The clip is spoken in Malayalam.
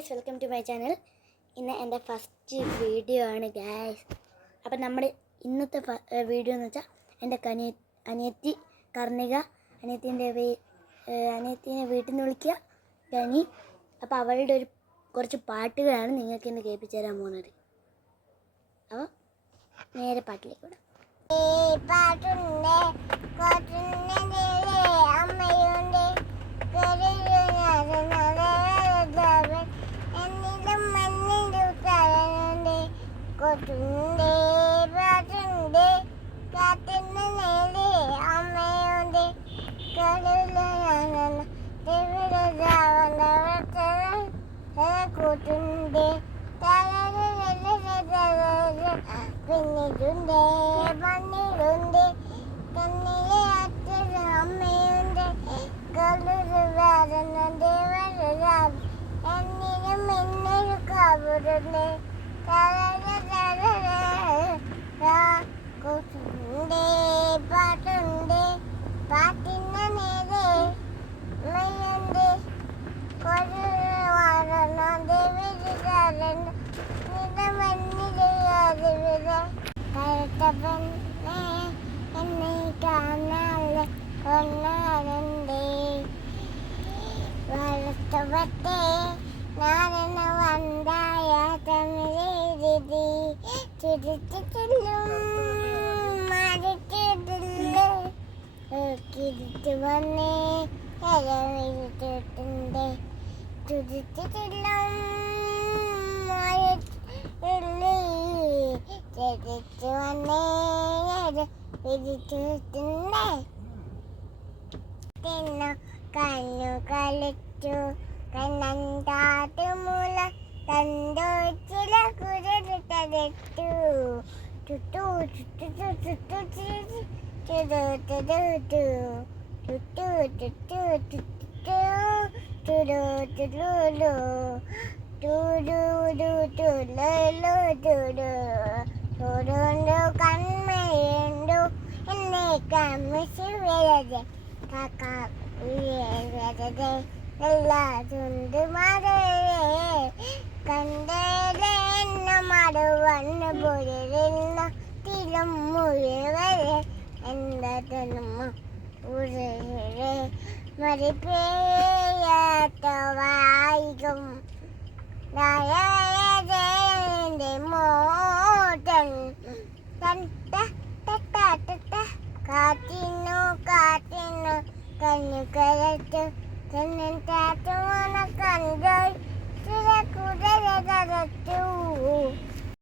Guys, welcome to my channel. ഇന്ന് എൻ്റെ ഫസ്റ്റ് വീഡിയോ ആണ് ഗൈസ്. അപ്പം നമ്മുടെ ഇന്നത്തെ വീഡിയോ എന്ന് വെച്ചാൽ എൻ്റെ അനിയത്തി കർണിക, അനിയത്തീനെ വീട്ടിൽ നിന്ന് വിളിക്കുക കനി. അപ്പോൾ അവളുടെ കുറച്ച് പാട്ടുകളാണ് നിങ്ങൾക്ക് ഇന്ന് കേൾപ്പിച്ചു തരാൻ പോകുന്നത്. അപ്പോൾ നേരെ പാട്ടിലേക്ക് വിടാം. കൊട്ടുണ്ടേ പാട്ടുണ്ടേ കാറ്റിൻ്റെ നേരെ അമ്മയുണ്ട് കൂട്ടുണ്ടേ പിന്നിട്ടുണ്ട് പന്നിലുണ്ട് കണ്ണിലെ അച്ഛൻ അമ്മയുണ്ട് കളറ് വരുന്നുണ്ട് വരാം എന്നിനും എന്നൊരു കബറുണ്ട് കൊട്ടുണ്ടേ പാട്ടുണ്ട് പാട്ടിൻ്റെ നേരെ അമ്മയുണ്ട് കൊഴുവാറുണ്ട് വിരുകാറുണ്ട് കറുത്തപ്പന്നെ എന്നെ കാണാതെ കൊണ്ടാറുണ്ട് വളർത്തപ്പത്തെ ഞാനെന്ന വണ്ടായ തമിഴെഴുതി ചുരുത്തിട്ടുള്ളും മരിച്ചിട്ടില്ല കിരിച്ചു വന്നേ ഇരവിരിച്ചിട്ടുണ്ട് ചുരുത്തിട്ടുള്ളും ചരിച്ചു വന്നേ വിരിച്ചിട്ടുണ്ട് തിന്നു കണ്ണു കളിച്ചു കണ്ണന്താട്ടുമൂല തന്തോച്ചില കുരട്ടു ചുട്ടു ചുട്ടു ചുട്ടു ചുട്ടു ചുട്ടു ചുട്ടു ചുട്ടു ചുട്ടു ചുടു ചുടു ചുടുണ്ടു കൺമയുണ്ടു എന്നെ കമ്മിച്ച് വരതെ കാക്ക വരതെ എല്ലാ ചുണ്ടുമാരേ കണ്ടേലെ എന്ന മടുവന്ന് പൊരുന്ന തിരും മുഴുവരെ എന്താ ഉരുളെ മരിപ്പേയാത്ത വായിക്കും മോട്ടൻ കാറ്റിനു കാറ്റിനു കണ്ണു കരച്ചു കണ്ണൻ കാറ്റുമണ കണ്ടോൾ